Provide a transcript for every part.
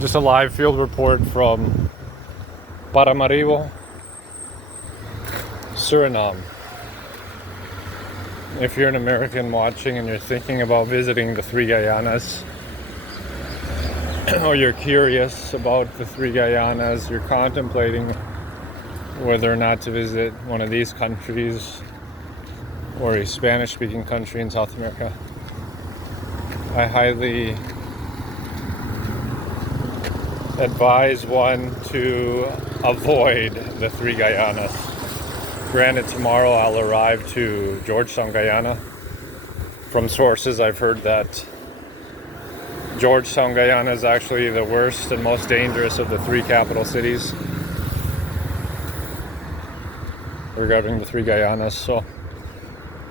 Just a live field report from Paramaribo, Suriname. If you're an American watching and you're thinking about visiting the three Guyanas, or you're curious about the three Guyanas, you're contemplating whether or not to visit one of these countries or a Spanish-speaking country in South America, I highly advise one to avoid the three Guyanas. Granted, tomorrow I'll arrive to Georgetown, Guyana. From sources, I've heard that Georgetown, Guyana is actually the worst and most dangerous of the three capital cities regarding the three Guyanas. So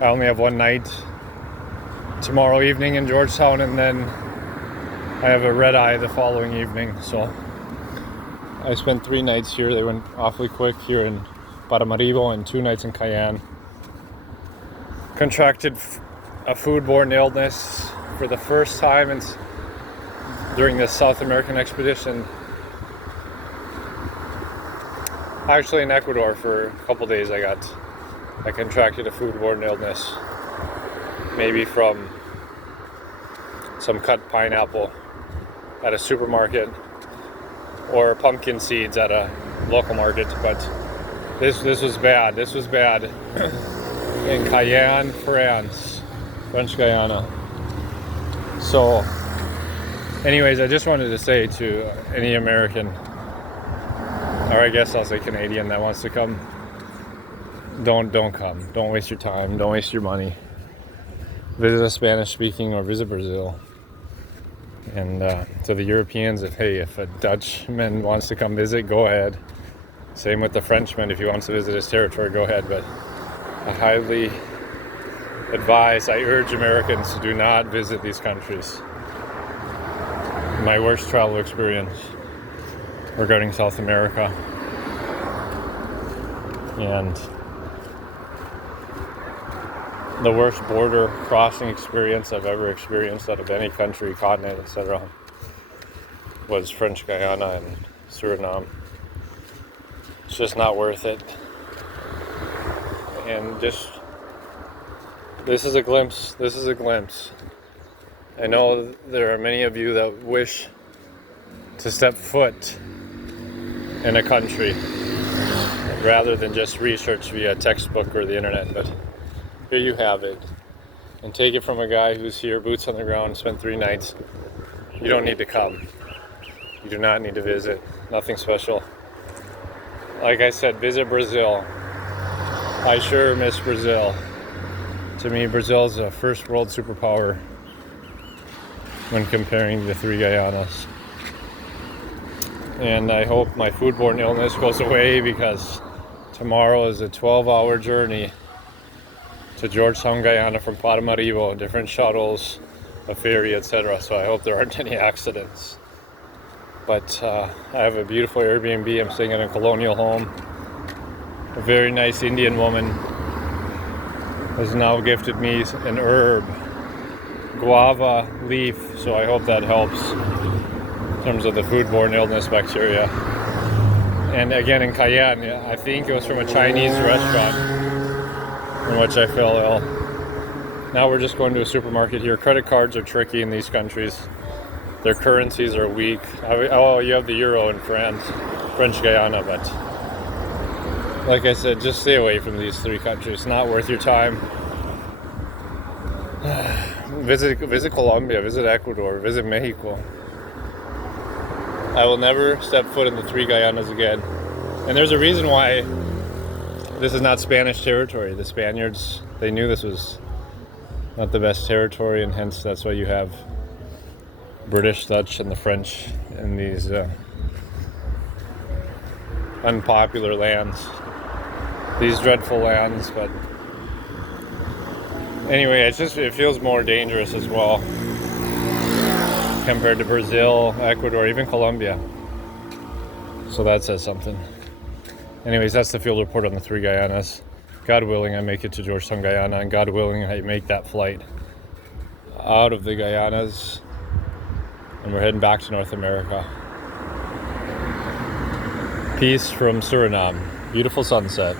I only have one night tomorrow evening in Georgetown, and then I have a red eye the following evening. So I spent 3 nights here. They went awfully quick here in Paramaribo and 2 nights in Cayenne. Contracted a foodborne illness for the first time during this South American expedition. Actually in Ecuador for a couple days I contracted a foodborne illness. Maybe from some cut pineapple at a supermarket or pumpkin seeds at a local market, but this was bad. This was bad in Cayenne, France, French Guiana. So anyways, I just wanted to say to any American, or I guess I'll say Canadian, that wants to come, don't come. Don't waste your time. Don't waste your money. Visit a Spanish-speaking or visit Brazil. And to the Europeans, if a Dutchman wants to come visit, go ahead. Same with the Frenchman. If he wants to visit his territory, go ahead. But I highly advise, I urge Americans to do not visit these countries. My worst travel experience regarding South America. And the worst border crossing experience I've ever experienced out of any country, continent, etc. was French Guiana and Suriname. It's just not worth it. And this is a glimpse. I know there are many of you that wish to step foot in a country rather than just research via textbook or the internet, but here you have it. And take it from a guy who's here, boots on the ground, spent 3 nights. You don't need to come. You do not need to visit. Nothing special. Like I said, visit Brazil. I sure miss Brazil. To me, Brazil's a first world superpower when comparing the three Guyanas. And I hope my foodborne illness goes away, because tomorrow is a 12-hour journey to Georgetown, Guyana from Paramaribo, different shuttles, a ferry, etc. So I hope there aren't any accidents. But I have a beautiful Airbnb. I'm staying in a colonial home. A very nice Indian woman has now gifted me an herb, guava leaf, so I hope that helps in terms of the foodborne illness bacteria. And again in Cayenne, I think it was from a Chinese restaurant in which I fell ill. Now we're just going to a supermarket here. Credit cards are tricky in these countries. Their currencies are weak. You have the euro in France, French Guiana, but like I said, just stay away from these 3 countries. It's not worth your time. Visit Colombia, visit Ecuador, visit Mexico. I will never step foot in the 3 Guyanas again. And there's a reason why this is not Spanish territory. The Spaniards, they knew this was not the best territory, and hence that's why you have British, Dutch, and the French in these unpopular lands, these dreadful lands. But anyway, it feels more dangerous as well compared to Brazil, Ecuador, even Colombia. So that says something. Anyways, that's the field report on the 3 Guyanas. God willing, I make it to Georgetown, Guyana, and God willing, I make that flight out of the Guyanas, and we're heading back to North America. Peace from Suriname. Beautiful sunset.